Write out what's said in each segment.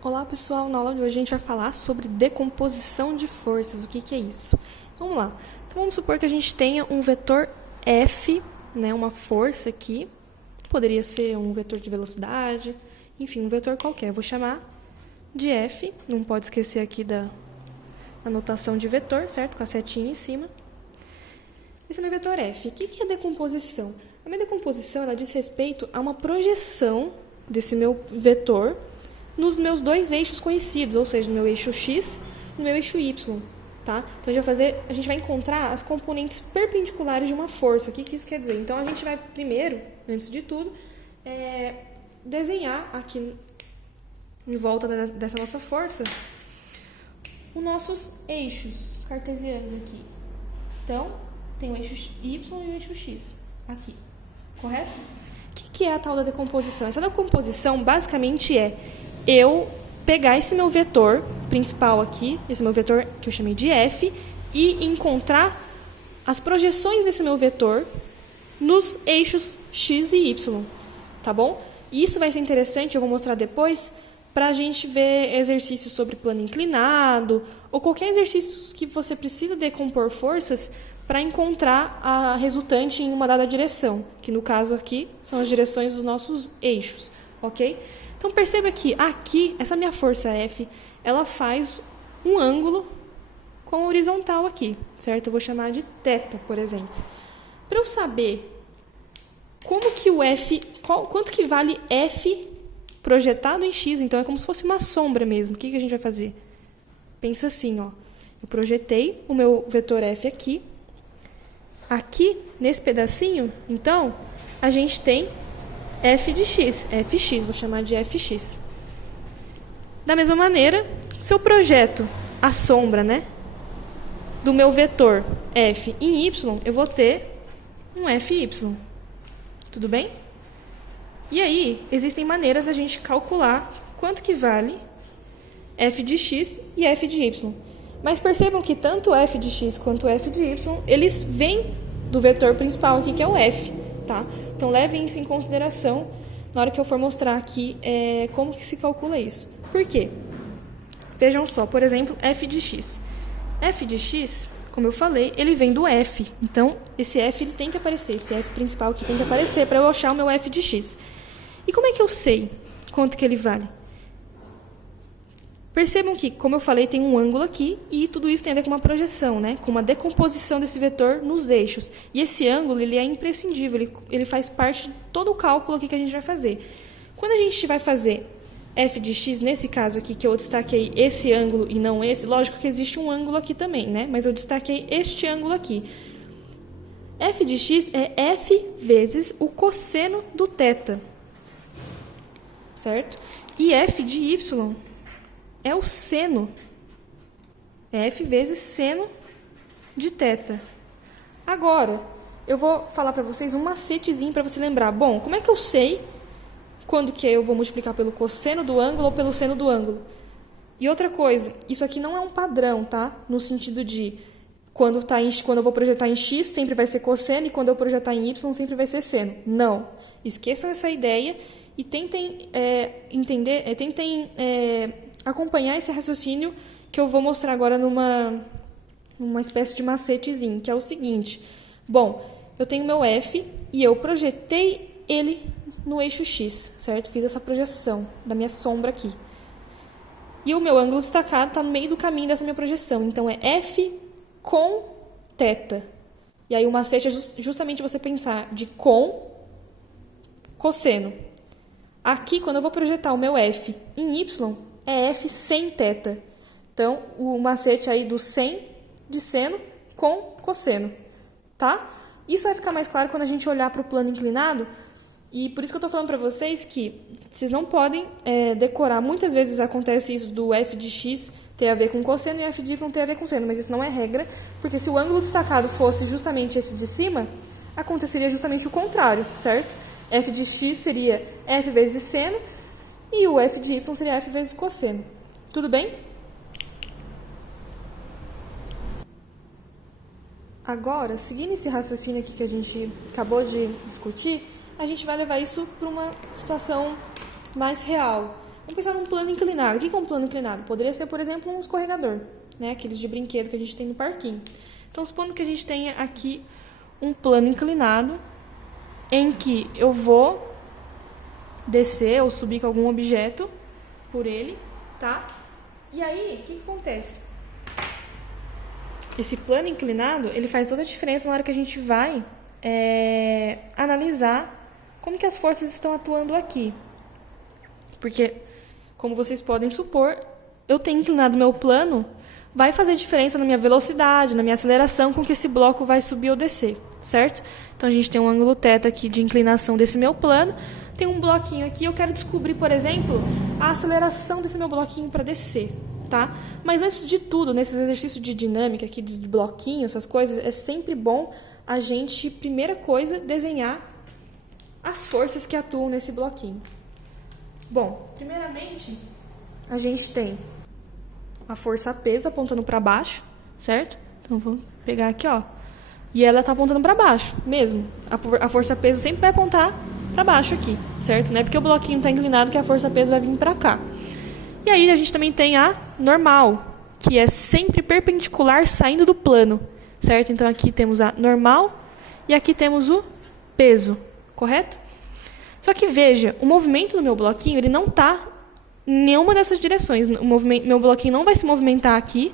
Olá pessoal, na aula de hoje a gente vai falar sobre decomposição de forças, o que é isso? Vamos lá, então vamos supor que a gente tenha um vetor F, né, uma força aqui, poderia ser um vetor de velocidade, enfim, um vetor qualquer, eu vou chamar de F, não pode esquecer aqui da anotação de vetor, certo? Com a setinha em cima. Esse é meu vetor F. O que é decomposição? A minha decomposição ela diz respeito a uma projeção desse meu vetor nos meus dois eixos conhecidos, ou seja, no meu eixo x e no meu eixo y. Tá? Então, a gente vai encontrar as componentes perpendiculares de uma força. O que isso quer dizer? Então, a gente vai primeiro, antes de tudo, desenhar aqui em volta dessa nossa força os nossos eixos cartesianos aqui. Então, tem o eixo y e o eixo x aqui, correto? O que é a tal da decomposição? Essa decomposição basicamente é eu pegar esse meu vetor principal aqui, esse meu vetor que eu chamei de F, e encontrar as projeções desse meu vetor nos eixos x e y, tá bom? E isso vai ser interessante, eu vou mostrar depois, para a gente ver exercícios sobre plano inclinado, ou qualquer exercício que você precisa decompor forças para encontrar a resultante em uma dada direção, que no caso aqui são as direções dos nossos eixos, ok? Então perceba que aqui, essa minha força F, ela faz um ângulo com a horizontal aqui, certo? Eu vou chamar de θ, por exemplo. Para eu saber como que o F, quanto que vale F projetado em X, então é como se fosse uma sombra mesmo. O que a gente vai fazer? Pensa assim, ó. Eu projetei o meu vetor F aqui. Aqui, nesse pedacinho, então, a gente tem F de X, Fx, vou chamar de Fx. Da mesma maneira, se eu projeto a sombra, né, do meu vetor F em Y, eu vou ter um Fy. Tudo bem? E aí, existem maneiras da gente calcular quanto que vale F de X e F de Y. Mas percebam que tanto F de X quanto F de Y, eles vêm do vetor principal aqui, que é o F, tá? Então, levem isso em consideração na hora que eu for mostrar aqui como que se calcula isso. Por quê? Vejam só, por exemplo, F de X. F de X, como eu falei, ele vem do F. Então, esse F ele tem que aparecer, esse F principal aqui tem que aparecer para eu achar o meu F de X. E como é que eu sei quanto que ele vale? Percebam que, como eu falei, tem um ângulo aqui e tudo isso tem a ver com uma projeção, né? Com uma decomposição desse vetor nos eixos. E esse ângulo ele é imprescindível, ele faz parte de todo o cálculo aqui que a gente vai fazer. Quando a gente vai fazer F de X, nesse caso aqui, que eu destaquei esse ângulo e não esse, lógico que existe um ângulo aqui também, né? Mas eu destaquei este ângulo aqui. F de X é F vezes o cosseno do θ, certo? E F de Y é o seno, é F vezes seno de θ. Agora, eu vou falar para vocês um macetezinho para você lembrar. Bom, como é que eu sei quando que eu vou multiplicar pelo cosseno do ângulo ou pelo seno do ângulo? E outra coisa, isso aqui não é um padrão, tá? No sentido de, quando eu vou projetar em X, sempre vai ser cosseno, e quando eu projetar em Y, sempre vai ser seno. Não. Esqueçam essa ideia e tentem acompanhar esse raciocínio que eu vou mostrar agora numa espécie de macetezinho, que é o seguinte. Bom, eu tenho meu F e eu projetei ele no eixo X, certo? Fiz essa projeção da minha sombra aqui. E o meu ângulo destacado está no meio do caminho dessa minha projeção. Então, é F com θ. E aí o macete é justamente você pensar de com cosseno. Aqui, quando eu vou projetar o meu F em Y, é F sem θ. Então, o macete aí do sem de seno com cosseno, tá? Isso vai ficar mais claro quando a gente olhar para o plano inclinado, e por isso que eu estou falando para vocês que vocês não podem decorar. Muitas vezes acontece isso do F de X ter a ver com cosseno e F de Y ter a ver com seno, mas isso não é regra, porque se o ângulo destacado fosse justamente esse de cima, aconteceria justamente o contrário, certo? F de X seria F vezes seno, e o F de Y seria F vezes cosseno. Tudo bem? Agora, seguindo esse raciocínio aqui que a gente acabou de discutir, a gente vai levar isso para uma situação mais real. Vamos pensar num plano inclinado. O que é um plano inclinado? Poderia ser, por exemplo, um escorregador, né? Aqueles de brinquedo que a gente tem no parquinho. Então, supondo que a gente tenha aqui um plano inclinado em que eu vou descer ou subir com algum objeto por ele, tá? E aí, o que acontece? Esse plano inclinado, ele faz toda a diferença na hora que a gente vai analisar como que as forças estão atuando aqui. Porque, como vocês podem supor, eu tenho inclinado meu plano, vai fazer diferença na minha velocidade, na minha aceleração, com que esse bloco vai subir ou descer, certo? Então, a gente tem um ângulo θ aqui de inclinação desse meu plano, tem um bloquinho aqui, eu quero descobrir, por exemplo, a aceleração desse meu bloquinho para descer, tá? Mas, antes de tudo, nesses exercícios de dinâmica aqui, de bloquinho, essas coisas, é sempre bom a gente, primeira coisa, desenhar as forças que atuam nesse bloquinho. Bom, primeiramente, a gente tem a força peso apontando para baixo, certo? Então, vou pegar aqui, ó. E ela está apontando para baixo mesmo. A força peso sempre vai apontar para baixo aqui, certo? Não é porque o bloquinho está inclinado que a força peso vai vir para cá. E aí, a gente também tem a normal, que é sempre perpendicular saindo do plano, certo? Então, aqui temos a normal e aqui temos o peso, correto? Só que veja, o movimento do meu bloquinho, ele não está em nenhuma dessas direções. Meu bloquinho não vai se movimentar aqui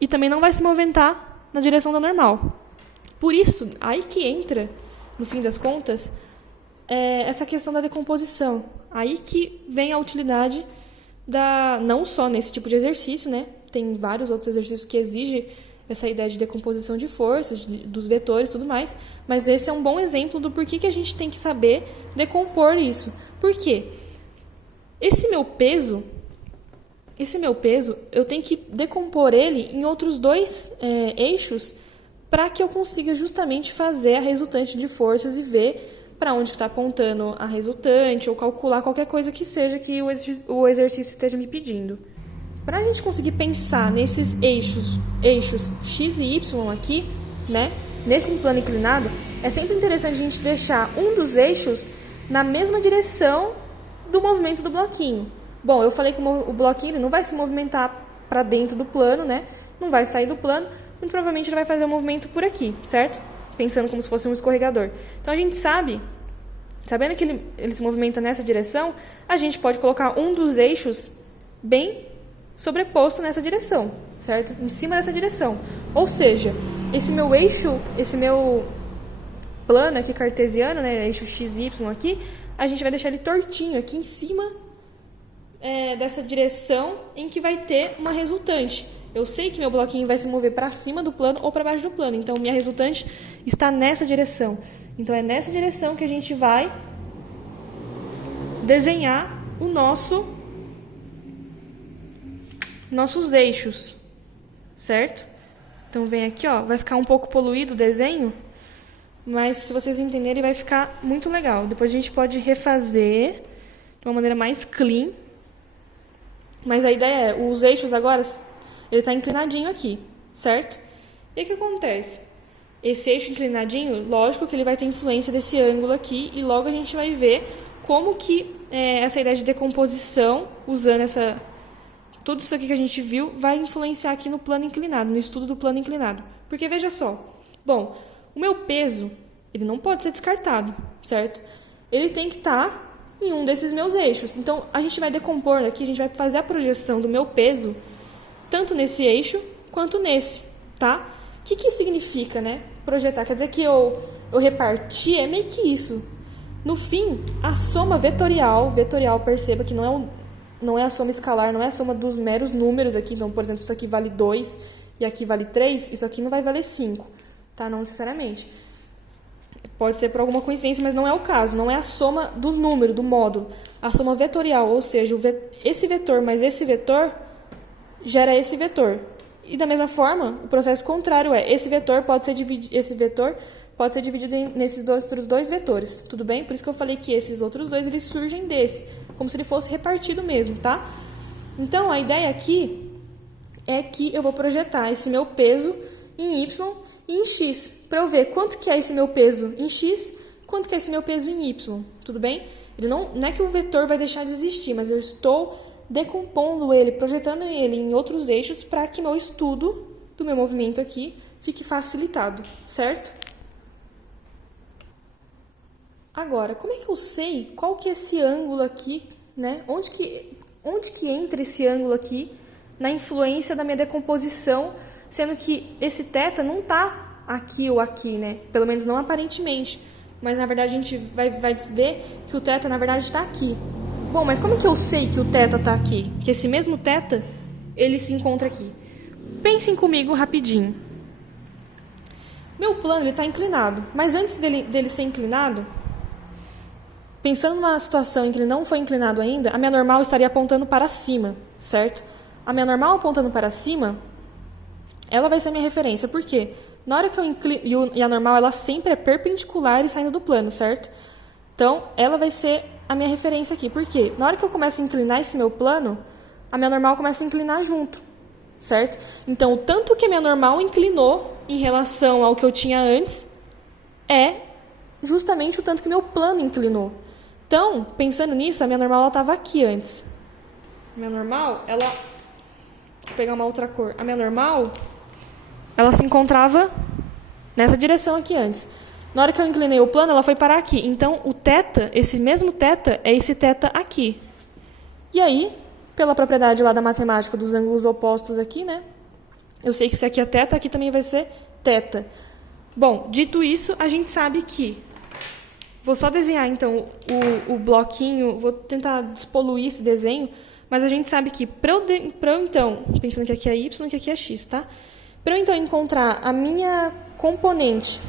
e também não vai se movimentar na direção da normal. Por isso, aí que entra, no fim das contas, essa questão da decomposição. Aí que vem a utilidade não só nesse tipo de exercício, né? Tem vários outros exercícios que exigem essa ideia de decomposição de forças, dos vetores e tudo mais, mas esse é um bom exemplo do porquê que a gente tem que saber decompor isso. Por quê? Esse meu peso, eu tenho que decompor ele em outros dois eixos para que eu consiga justamente fazer a resultante de forças e ver para onde está apontando a resultante ou calcular qualquer coisa que seja que o exercício esteja me pedindo. Para a gente conseguir pensar nesses eixos x e y aqui, né, nesse plano inclinado, é sempre interessante a gente deixar um dos eixos na mesma direção do movimento do bloquinho. Bom, eu falei que o bloquinho não vai se movimentar para dentro do plano, né? Não vai sair do plano, muito provavelmente ele vai fazer o movimento por aqui, certo? Pensando como se fosse um escorregador. Então, a gente sabendo que ele se movimenta nessa direção, a gente pode colocar um dos eixos bem sobreposto nessa direção, certo? Em cima dessa direção. Ou seja, esse meu plano aqui cartesiano, né, eixo x e y aqui, a gente vai deixar ele tortinho aqui em cima dessa direção em que vai ter uma resultante. Eu sei que meu bloquinho vai se mover para cima do plano ou para baixo do plano, então minha resultante está nessa direção. Então é nessa direção que a gente vai desenhar nossos eixos, certo? Então vem aqui, ó, vai ficar um pouco poluído o desenho, mas se vocês entenderem vai ficar muito legal. Depois a gente pode refazer de uma maneira mais clean, mas a ideia é, os eixos agora, ele está inclinadinho aqui, certo? E o que acontece? Esse eixo inclinadinho, lógico que ele vai ter influência desse ângulo aqui, e logo a gente vai ver como que essa ideia de decomposição, usando tudo isso aqui que a gente viu, vai influenciar aqui no plano inclinado, no estudo do plano inclinado. Porque, veja só, bom, o meu peso, ele não pode ser descartado, certo? Ele tem que estar em um desses meus eixos. Então, a gente vai decompor aqui, a gente vai fazer a projeção do meu peso, tanto nesse eixo, quanto nesse, tá? O que isso significa, né? Projetar, quer dizer que eu reparti, é meio que isso. No fim, a soma vetorial, perceba que não é a soma escalar, não é a soma dos meros números aqui. Então, por exemplo, isso aqui vale 2 e aqui vale 3, isso aqui não vai valer 5, tá? Não necessariamente. Pode ser por alguma coincidência, mas não é o caso. Não é a soma do número, do módulo. A soma vetorial, ou seja, esse vetor mais esse vetor gera esse vetor. E da mesma forma, o processo contrário esse vetor pode ser dividido nesses outros dois vetores. Tudo bem? Por isso que eu falei que esses outros dois eles surgem desse, como se ele fosse repartido mesmo, tá? Então, a ideia aqui é que eu vou projetar esse meu peso em Y e em X, para eu ver quanto que é esse meu peso em X, quanto que é esse meu peso em Y, tudo bem? Ele não é que o vetor vai deixar de existir, mas eu estou decompondo ele, projetando ele em outros eixos para que meu estudo do meu movimento aqui fique facilitado, certo? Agora, como é que eu sei qual que é esse ângulo aqui, né? Onde que entra esse ângulo aqui na influência da minha decomposição, sendo que esse θ não está aqui ou aqui, né? Pelo menos não aparentemente. Mas, na verdade, a gente vai ver que o θ, na verdade, está aqui. Bom, mas como que eu sei que o θ está aqui? Que esse mesmo θ, ele se encontra aqui. Pensem comigo rapidinho. Meu plano está inclinado, mas antes dele ser inclinado, pensando numa situação em que ele não foi inclinado ainda, a minha normal estaria apontando para cima, certo? A minha normal apontando para cima, ela vai ser a minha referência. Por quê? Na hora que eu inclino, e a normal ela sempre é perpendicular e saindo do plano, certo? Então, ela vai ser a minha referência aqui. Por quê? Na hora que eu começo a inclinar esse meu plano, a minha normal começa a inclinar junto, certo? Então, o tanto que a minha normal inclinou em relação ao que eu tinha antes é justamente o tanto que meu plano inclinou. Então, pensando nisso, a minha normal estava aqui antes. A minha normal, ela... Vou pegar uma outra cor. A minha normal, ela se encontrava nessa direção aqui antes. Na hora que eu inclinei o plano, ela foi parar aqui. Então, o θ, esse mesmo θ, é esse θ aqui. E aí, pela propriedade lá da matemática dos ângulos opostos aqui, né? Eu sei que se aqui é θ, aqui também vai ser θ. Bom, dito isso, a gente sabe que... Vou só desenhar, então, o bloquinho, vou tentar despoluir esse desenho, mas a gente sabe que para eu, então, pensando que aqui é y, que aqui é x, tá? Para eu, então, encontrar a minha componente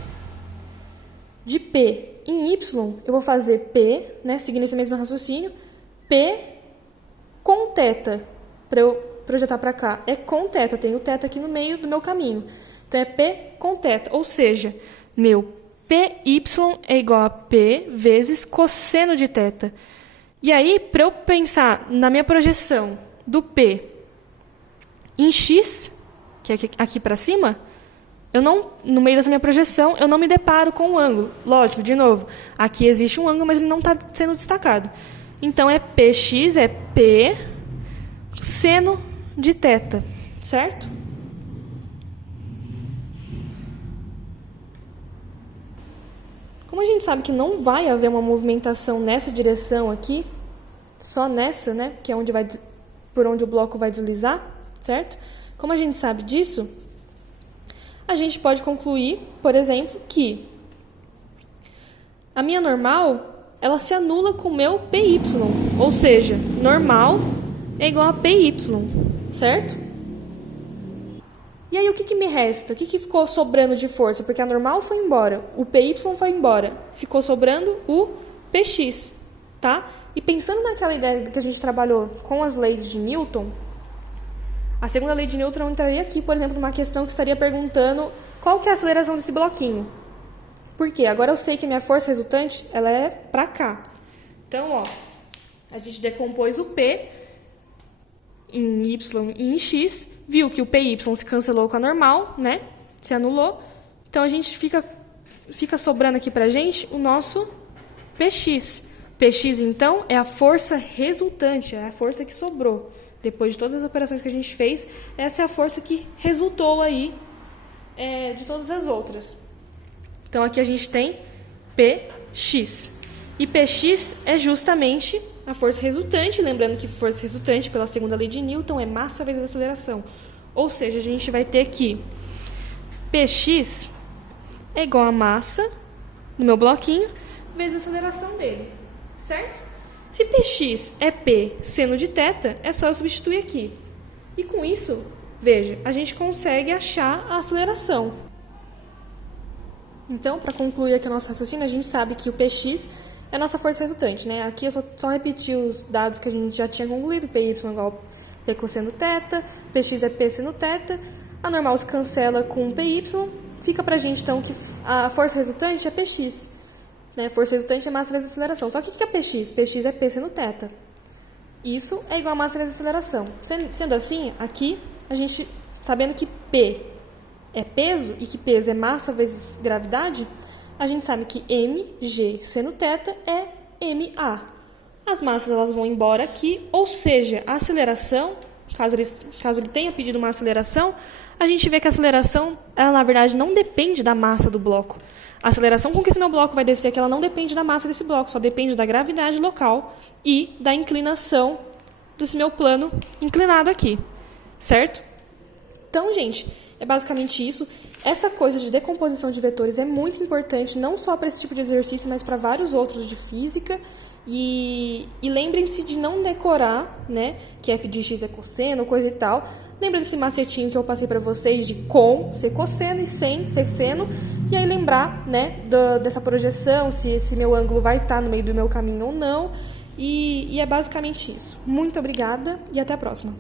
de P em y, eu vou fazer P, né, seguindo esse mesmo raciocínio, P com θ, para eu projetar para cá. É com θ, tem o θ aqui no meio do meu caminho. Então, é P com θ, ou seja, meu PY é igual a P vezes cosseno de θ. E aí, para eu pensar na minha projeção do P em X, que é aqui para cima, eu não, no meio dessa minha projeção, eu não me deparo com o ângulo. Lógico, de novo, aqui existe um ângulo, mas ele não está sendo destacado. Então, é PX, é P seno de θ, certo? Como a gente sabe que não vai haver uma movimentação nessa direção aqui, só nessa, né, que é por onde o bloco vai deslizar, certo? Como a gente sabe disso, a gente pode concluir, por exemplo, que a minha normal, ela se anula com o meu PY, ou seja, normal é igual a PY, certo? E aí, o que me resta? O que ficou sobrando de força? Porque a normal foi embora, o PY foi embora. Ficou sobrando o PX, tá? E pensando naquela ideia que a gente trabalhou com as leis de Newton, a segunda lei de Newton entraria aqui, por exemplo, numa questão que estaria perguntando qual que é a aceleração desse bloquinho. Por quê? Agora eu sei que a minha força resultante, ela é para cá. Então, ó, a gente decompôs o P em Y e em X, viu que o PY se cancelou com a normal, né? Se anulou. Então, a gente fica sobrando aqui pra gente o nosso PX. PX, então, é a força resultante, é a força que sobrou. Depois de todas as operações que a gente fez, essa é a força que resultou aí de todas as outras. Então, aqui a gente tem PX. E PX é justamente a força resultante, lembrando que força resultante, pela segunda lei de Newton, é massa vezes aceleração. Ou seja, a gente vai ter que Px é igual a massa do meu bloquinho vezes a aceleração dele, certo? Se Px é P seno de θ, é só eu substituir aqui. E com isso, veja, a gente consegue achar a aceleração. Então, para concluir aqui o nosso raciocínio, a gente sabe que o Px é a nossa força resultante, né? Aqui eu só repeti os dados que a gente já tinha concluído. Py igual a P cosseno θ, Px é P seno θ, a normal se cancela com Py, fica pra gente, então, que a força resultante é Px. Né? Força resultante é massa vezes aceleração. Só que o que é Px? Px é P seno θ. Isso é igual a massa vezes aceleração. Sendo assim, aqui, a gente, sabendo que P é peso e que peso é massa vezes gravidade, a gente sabe que mg seno θ é ma. as massas elas vão embora aqui, ou seja, a aceleração, caso ele tenha pedido uma aceleração, a gente vê que a aceleração, ela na verdade não depende da massa do bloco. A aceleração com que esse meu bloco vai descer aqui, ela não depende da massa desse bloco, só depende da gravidade local e da inclinação desse meu plano inclinado aqui, certo? Então, gente, é basicamente isso. Essa coisa de decomposição de vetores é muito importante, não só para esse tipo de exercício, mas para vários outros de física. E lembrem-se de não decorar, né, que f de x é cosseno, coisa e tal. Lembra desse macetinho que eu passei para vocês de com ser cosseno e sem ser seno. E aí lembrar, né, dessa projeção, se esse meu ângulo vai estar no meio do meu caminho ou não. E é basicamente isso. Muito obrigada e até a próxima.